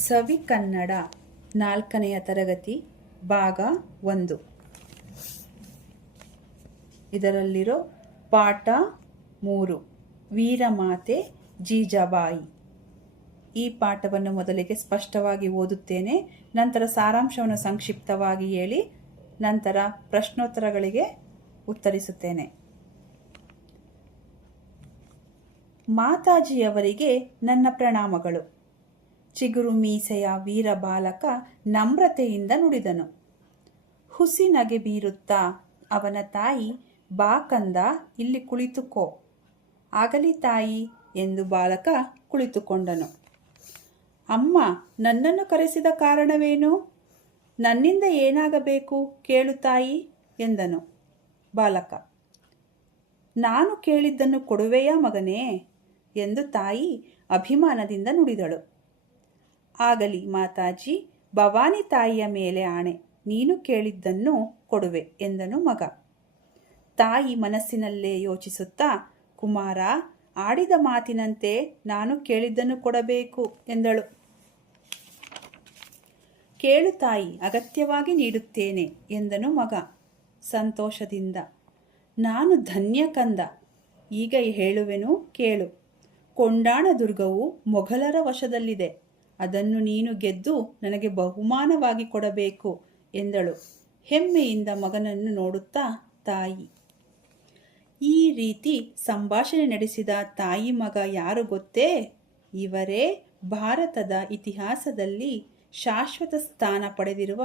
ಸವಿ ಕನ್ನಡ 4ನೇ ತರಗತಿ ಭಾಗ 1 ಇದರಲ್ಲಿರೋ ಪಾಠ 3 ವೀರಮಾತೆ ಜೀಜಾಬಾಯಿ. ಈ ಪಾಠವನ್ನು ಮೊದಲಿಗೆ ಸ್ಪಷ್ಟವಾಗಿ ಓದುತ್ತೇನೆ, ನಂತರ ಸಾರಾಂಶವನ್ನು ಸಂಕ್ಷಿಪ್ತವಾಗಿ ಹೇಳಿ ನಂತರ ಪ್ರಶ್ನೋತ್ತರಗಳಿಗೆ ಉತ್ತರಿಸುತ್ತೇನೆ. ಮಾತಾಜಿಯವರಿಗೆ ನನ್ನ ಪ್ರಣಾಮಗಳು. ಚಿಗುರು ಮೀಸೆಯ ವೀರ ಬಾಲಕ ನಮ್ರತೆಯಿಂದ ನುಡಿದನು. ಹುಸಿ ನಗೆ ಬೀರುತ್ತಾ ಅವನ ತಾಯಿ, ಬಾ ಕಂದ, ಇಲ್ಲಿ ಕುಳಿತುಕೋ. ಆಗಲಿ ತಾಯಿ ಎಂದು ಬಾಲಕ ಕುಳಿತುಕೊಂಡನು. ಅಮ್ಮ, ನನ್ನನ್ನು ಕರೆಸಿದ ಕಾರಣವೇನು? ನನ್ನಿಂದ ಏನಾಗಬೇಕು ಕೇಳು ತಾಯಿ ಎಂದನು ಬಾಲಕ. ನಾನು ಕೇಳಿದ್ದನ್ನು ಕೊಡುವೆಯಾ ಮಗನೇ ಎಂದು ತಾಯಿ ಅಭಿಮಾನದಿಂದ ನುಡಿದಳು. ಆಗಲಿ ಮಾತಾಜಿ, ಭವಾನಿ ತಾಯಿಯ ಮೇಲೆ ಆಣೆ, ನೀನು ಕೇಳಿದ್ದನ್ನು ಕೊಡುವೆ ಎಂದನು ಮಗ. ತಾಯಿ ಮನಸ್ಸಿನಲ್ಲೇ ಯೋಚಿಸುತ್ತಾ, ಕುಮಾರ, ಆಡಿದ ಮಾತಿನಂತೆ ನಾನು ಕೇಳಿದ್ದನ್ನು ಕೊಡಬೇಕು ಎಂದಳು. ಕೇಳು ತಾಯಿ, ಅಗತ್ಯವಾಗಿ ನೀಡುತ್ತೇನೆ ಎಂದನು ಮಗ ಸಂತೋಷದಿಂದ. ನಾನು ಧನ್ಯ ಕಂದ, ಈಗ ಹೇಳುವೆನು ಕೇಳು. ಕೊಂಡಾಣ ದುರ್ಗವು ಮೊಘಲರ ವಶದಲ್ಲಿದೆ, ಅದನ್ನು ನೀನು ಗೆದ್ದು ನನಗೆ ಬಹುಮಾನವಾಗಿ ಕೊಡಬೇಕು ಎಂದಳು ಹೆಮ್ಮೆಯಿಂದ ಮಗನನ್ನು ನೋಡುತ್ತಾ ತಾಯಿ. ಈ ರೀತಿ ಸಂಭಾಷಣೆ ನಡೆಸಿದ ತಾಯಿ ಮಗ ಯಾರು ಗೊತ್ತೇ? ಇವರೇ ಭಾರತದ ಇತಿಹಾಸದಲ್ಲಿ ಶಾಶ್ವತ ಸ್ಥಾನ ಪಡೆದಿರುವ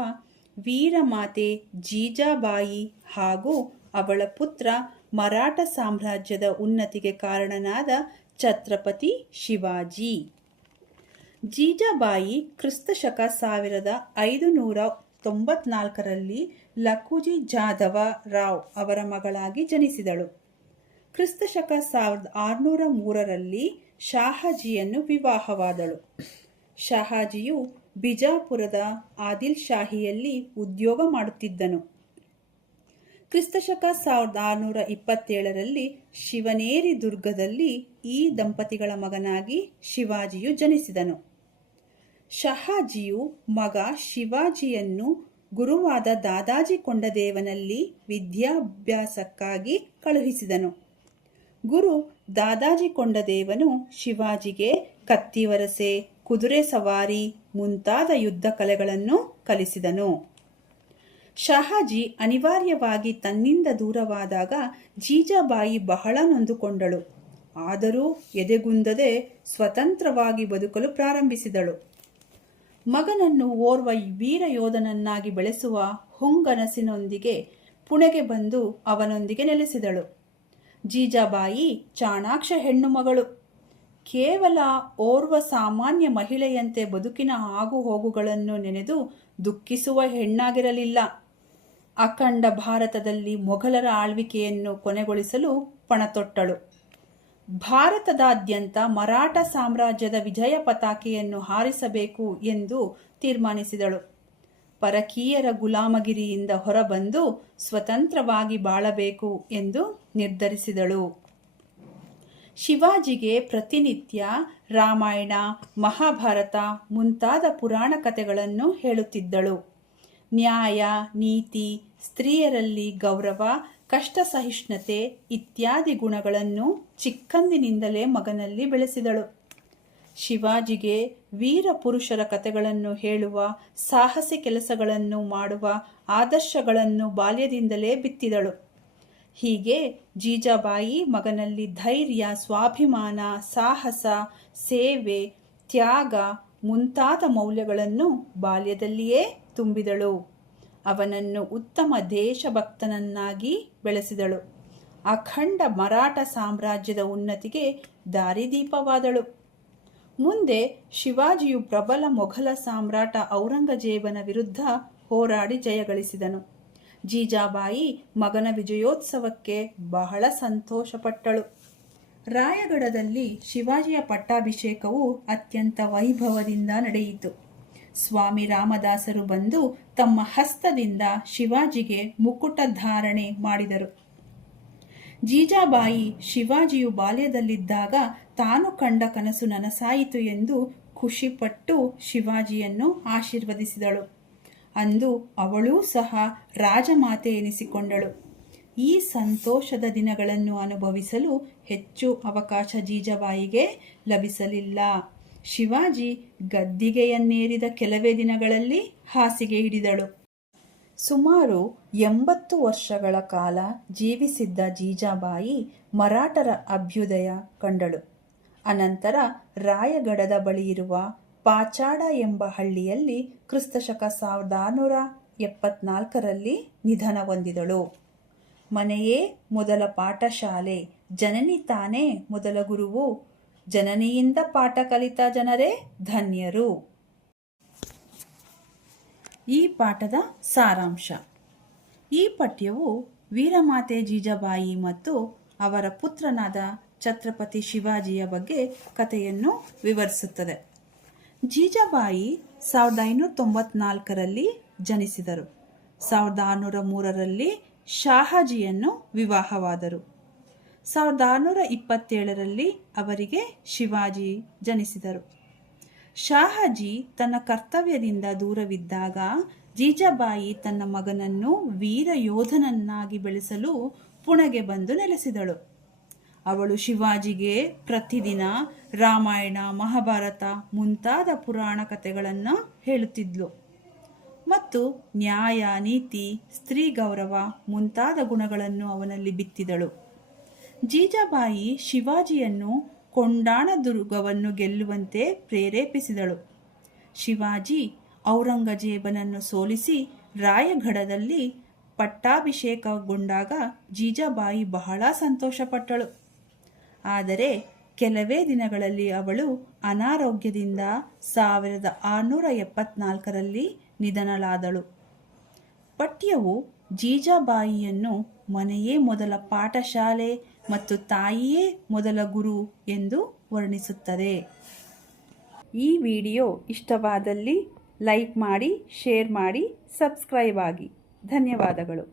ವೀರಮಾತೆ ಜೀಜಾಬಾಯಿ ಹಾಗೂ ಅವಳ ಪುತ್ರ ಮರಾಠ ಸಾಮ್ರಾಜ್ಯದ ಉನ್ನತಿಗೆ ಕಾರಣನಾದ ಛತ್ರಪತಿ ಶಿವಾಜಿ. ಜೀಜಾಬಾಯಿ ಕ್ರಿಸ್ತಶಕ 1594ರಲ್ಲಿ ಲಖುಜಿ ಜಾಧವ ರಾವ್ ಅವರ ಮಗಳಾಗಿ ಜನಿಸಿದಳು. ಕ್ರಿಸ್ತಶಕ 1603ರಲ್ಲಿ ಶಹಾಜಿಯನ್ನು ವಿವಾಹವಾದಳು. ಶಹಾಜಿಯು ಬಿಜಾಪುರದ ಆದಿಲ್ ಶಾಹಿಯಲ್ಲಿ ಉದ್ಯೋಗ ಮಾಡುತ್ತಿದ್ದನು. ಕ್ರಿಸ್ತಶಕ 1627ರಲ್ಲಿ ಶಿವನೇರಿ ದುರ್ಗದಲ್ಲಿ ಈ ದಂಪತಿಗಳ ಮಗನಾಗಿ ಶಿವಾಜಿಯು ಜನಿಸಿದನು. ಶಹಾಜಿಯು ಮಗ ಶಿವಾಜಿಯನ್ನು ಗುರುವಾದ ದಾದಾಜಿ ಕೊಂಡದೇವನಲ್ಲಿ ವಿದ್ಯಾಭ್ಯಾಸಕ್ಕಾಗಿ ಕಳುಹಿಸಿದನು. ಗುರು ದಾದಾಜಿ ಕೊಂಡದೇವನು ಶಿವಾಜಿಗೆ ಕತ್ತಿವರಸೆ, ಕುದುರೆ ಸವಾರಿ ಮುಂತಾದ ಯುದ್ಧ ಕಲೆಗಳನ್ನು ಕಲಿಸಿದನು. ಶಹಾಜಿ ಅನಿವಾರ್ಯವಾಗಿ ತನ್ನಿಂದ ದೂರವಾದಾಗ ಜೀಜಾಬಾಯಿ ಬಹಳ ನೊಂದುಕೊಂಡಳು. ಆದರೂ ಎದೆಗುಂದದೆ ಸ್ವತಂತ್ರವಾಗಿ ಬದುಕಲು ಪ್ರಾರಂಭಿಸಿದಳು. ಮಗನನ್ನು ಓರ್ವ ವೀರ ಯೋಧನನ್ನಾಗಿ ಬೆಳೆಸುವ ಹುಂಗನಸಿನೊಂದಿಗೆ ಪುಣೆಗೆ ಬಂದು ಅವನೊಂದಿಗೆ ನೆಲೆಸಿದಳು. ಜೀಜಾಬಾಯಿ ಚಾಣಾಕ್ಷ ಹೆಣ್ಣು ಮಗಳು. ಕೇವಲ ಓರ್ವ ಸಾಮಾನ್ಯ ಮಹಿಳೆಯಂತೆ ಬದುಕಿನ ಆಗು ಹೋಗುಗಳನ್ನು ನೆನೆದು ದುಃಖಿಸುವ ಹೆಣ್ಣಾಗಿರಲಿಲ್ಲ. ಅಖಂಡ ಭಾರತದಲ್ಲಿ ಮೊಘಲರ ಆಳ್ವಿಕೆಯನ್ನು ಕೊನೆಗೊಳಿಸಲು ಪಣತೊಟ್ಟಳು. ಭಾರತದಾದ್ಯಂತ ಮರಾಠ ಸಾಮ್ರಾಜ್ಯದ ವಿಜಯ ಪತಾಕೆಯನ್ನು ಹಾರಿಸಬೇಕು ಎಂದು ತೀರ್ಮಾನಿಸಿದಳು. ಪರಕೀಯರ ಗುಲಾಮಗಿರಿಯಿಂದ ಹೊರಬಂದು ಸ್ವತಂತ್ರವಾಗಿ ಬಾಳಬೇಕು ಎಂದು ನಿರ್ಧರಿಸಿದಳು. ಶಿವಾಜಿಗೆ ಪ್ರತಿನಿತ್ಯ ರಾಮಾಯಣ, ಮಹಾಭಾರತ ಮುಂತಾದ ಪುರಾಣ ಕಥೆಗಳನ್ನು ಹೇಳುತ್ತಿದ್ದಳು. ನ್ಯಾಯ, ನೀತಿ, ಸ್ತ್ರೀಯರಲ್ಲಿ ಗೌರವ, ಕಷ್ಟ ಸಹಿಷ್ಣುತೆ ಇತ್ಯಾದಿ ಗುಣಗಳನ್ನು ಚಿಕ್ಕಂದಿನಿಂದಲೇ ಮಗನಲ್ಲಿ ಬೆಳೆಸಿದಳು. ಶಿವಾಜಿಗೆ ವೀರ ಪುರುಷರ ಕಥೆಗಳನ್ನು ಹೇಳುವ, ಸಾಹಸಿ ಕೆಲಸಗಳನ್ನು ಮಾಡುವ ಆದರ್ಶಗಳನ್ನು ಬಾಲ್ಯದಿಂದಲೇ ಬಿತ್ತಿದಳು. ಹೀಗೆ ಜೀಜಾಬಾಯಿ ಮಗನಲ್ಲಿ ಧೈರ್ಯ, ಸ್ವಾಭಿಮಾನ, ಸಾಹಸ, ಸೇವೆ, ತ್ಯಾಗ ಮುಂತಾದ ಮೌಲ್ಯಗಳನ್ನು ಬಾಲ್ಯದಲ್ಲಿಯೇ ತುಂಬಿದಳು. ಅವನನ್ನು ಉತ್ತಮ ದೇಶಭಕ್ತನನ್ನಾಗಿ ಬೆಳೆಸಿದಳು. ಅಖಂಡ ಮರಾಠ ಸಾಮ್ರಾಜ್ಯದ ಉನ್ನತಿಗೆ ದಾರಿದೀಪವಾದಳು. ಮುಂದೆ ಶಿವಾಜಿಯು ಪ್ರಬಲ ಮೊಘಲ ಸಾಮ್ರಾಟ ಔರಂಗಜೇಬನ ವಿರುದ್ಧ ಹೋರಾಡಿ ಜಯಗಳಿಸಿದನು. ಜೀಜಾಬಾಯಿ ಮಗನ ವಿಜಯೋತ್ಸವಕ್ಕೆ ಬಹಳ ಸಂತೋಷಪಟ್ಟಳು. ರಾಯಗಢದಲ್ಲಿ ಶಿವಾಜಿಯ ಪಟ್ಟಾಭಿಷೇಕವು ಅತ್ಯಂತ ವೈಭವದಿಂದ ನಡೆಯಿತು. ಸ್ವಾಮಿ ರಾಮದಾಸರು ಬಂದು ತಮ್ಮ ಹಸ್ತದಿಂದ ಶಿವಾಜಿಗೆ ಮುಕುಟ ಧಾರಣೆ ಮಾಡಿದರು. ಜೀಜಾಬಾಯಿ ಶಿವಾಜಿಯು ಬಾಲ್ಯದಲ್ಲಿದ್ದಾಗ ತಾನು ಕಂಡ ಕನಸು ನನಸಾಯಿತು ಎಂದು ಖುಷಿಪಟ್ಟು ಶಿವಾಜಿಯನ್ನು ಆಶೀರ್ವದಿಸಿದಳು. ಅಂದು ಅವಳೂ ಸಹ ರಾಜಮಾತೆ ಎನಿಸಿಕೊಂಡಳು. ಈ ಸಂತೋಷದ ದಿನಗಳನ್ನು ಅನುಭವಿಸಲು ಹೆಚ್ಚು ಅವಕಾಶ ಜೀಜಾಬಾಯಿಗೆ ಲಭಿಸಲಿಲ್ಲ. ಶಿವಾಜಿ ಗದ್ದಿಗೆಯನ್ನೇರಿದ ಕೆಲವೇ ದಿನಗಳಲ್ಲಿ ಹಾಸಿಗೆ ಹಿಡಿದಳು. ಸುಮಾರು 80 ವರ್ಷಗಳ ಕಾಲ ಜೀವಿಸಿದ್ದ ಜೀಜಾಬಾಯಿ ಮರಾಠರ ಅಭ್ಯುದಯ ಕಂಡಳು. ಅನಂತರ ರಾಯಗಢದ ಬಳಿಯಿರುವ ಪಾಚಾಡ ಎಂಬ ಹಳ್ಳಿಯಲ್ಲಿ ಕ್ರಿಸ್ತಶಕ 1674ರಲ್ಲಿ ನಿಧನ ಹೊಂದಿದಳು. ಮನೆಯೇ ಮೊದಲ ಪಾಠಶಾಲೆ, ಜನನಿ ತಾನೇ ಮೊದಲ ಗುರುವು, ಜನನಿಯಿಂದ ಪಾಠ ಕಲಿತ ಜನರೇ ಧನ್ಯರು. ಈ ಪಾಠದ ಸಾರಾಂಶ. ಈ ಪಠ್ಯವು ವೀರಮಾತೆ ಜೀಜಾಬಾಯಿ ಮತ್ತು ಅವರ ಪುತ್ರನಾದ ಛತ್ರಪತಿ ಶಿವಾಜಿಯ ಬಗ್ಗೆ ಕಥೆಯನ್ನು ವಿವರಿಸುತ್ತದೆ. ಜೀಜಾಬಾಯಿ 1594ರಲ್ಲಿ ಜನಿಸಿದರು. 1603ರಲ್ಲಿ ಶಾಹಾಜಿಯನ್ನು ವಿವಾಹವಾದರು. 1627ರಲ್ಲಿ ಅವರಿಗೆ ಶಿವಾಜಿ ಜನಿಸಿದರು. ಶಾಹಾಜಿ ತನ್ನ ಕರ್ತವ್ಯದಿಂದ ದೂರವಿದ್ದಾಗ ಜೀಜಾಬಾಯಿ ತನ್ನ ಮಗನನ್ನು ವೀರ ಯೋಧನನ್ನಾಗಿ ಬೆಳೆಸಲು ಪುಣೆಗೆ ಬಂದು ನೆಲೆಸಿದಳು. ಅವಳು ಶಿವಾಜಿಗೆ ಪ್ರತಿದಿನ ರಾಮಾಯಣ, ಮಹಾಭಾರತ ಮುಂತಾದ ಪುರಾಣ ಕಥೆಗಳನ್ನು ಹೇಳುತ್ತಿದ್ಲು ಮತ್ತು ನ್ಯಾಯ, ನೀತಿ, ಸ್ತ್ರೀ ಗೌರವ ಮುಂತಾದ ಗುಣಗಳನ್ನು ಅವನಲ್ಲಿ ಬಿತ್ತಿದಳು. ಜೀಜಾಬಾಯಿ ಶಿವಾಜಿಯನ್ನು ಕೊಂಡಾಣದುರ್ಗವನ್ನು ಗೆಲ್ಲುವಂತೆ ಪ್ರೇರೇಪಿಸಿದಳು. ಶಿವಾಜಿ ಔರಂಗಜೇಬನನ್ನು ಸೋಲಿಸಿ ರಾಯಗಢದಲ್ಲಿ ಪಟ್ಟಾಭಿಷೇಕಗೊಂಡಾಗ ಜೀಜಾಬಾಯಿ ಬಹಳ ಸಂತೋಷಪಟ್ಟಳು. ಆದರೆ ಕೆಲವೇ ದಿನಗಳಲ್ಲಿ ಅವಳು ಅನಾರೋಗ್ಯದಿಂದ 1674ರಲ್ಲಿ ನಿಧನಳಾದಳು. ಪಠ್ಯವು ಜೀಜಾಬಾಯಿಯನ್ನು ಮನೆಯೇ ಮೊದಲ ಪಾಠಶಾಲೆ ಮತ್ತು ತಾಯಿಯೇ ಮೊದಲ ಗುರು ಎಂದು ವರ್ಣಿಸುತ್ತದೆ. ಈ ವಿಡಿಯೋ ಇಷ್ಟವಾದಲ್ಲಿ ಲೈಕ್ ಮಾಡಿ, ಶೇರ್ ಮಾಡಿ, ಸಬ್ಸ್ಕ್ರೈಬ್ ಆಗಿ. ಧನ್ಯವಾದಗಳು.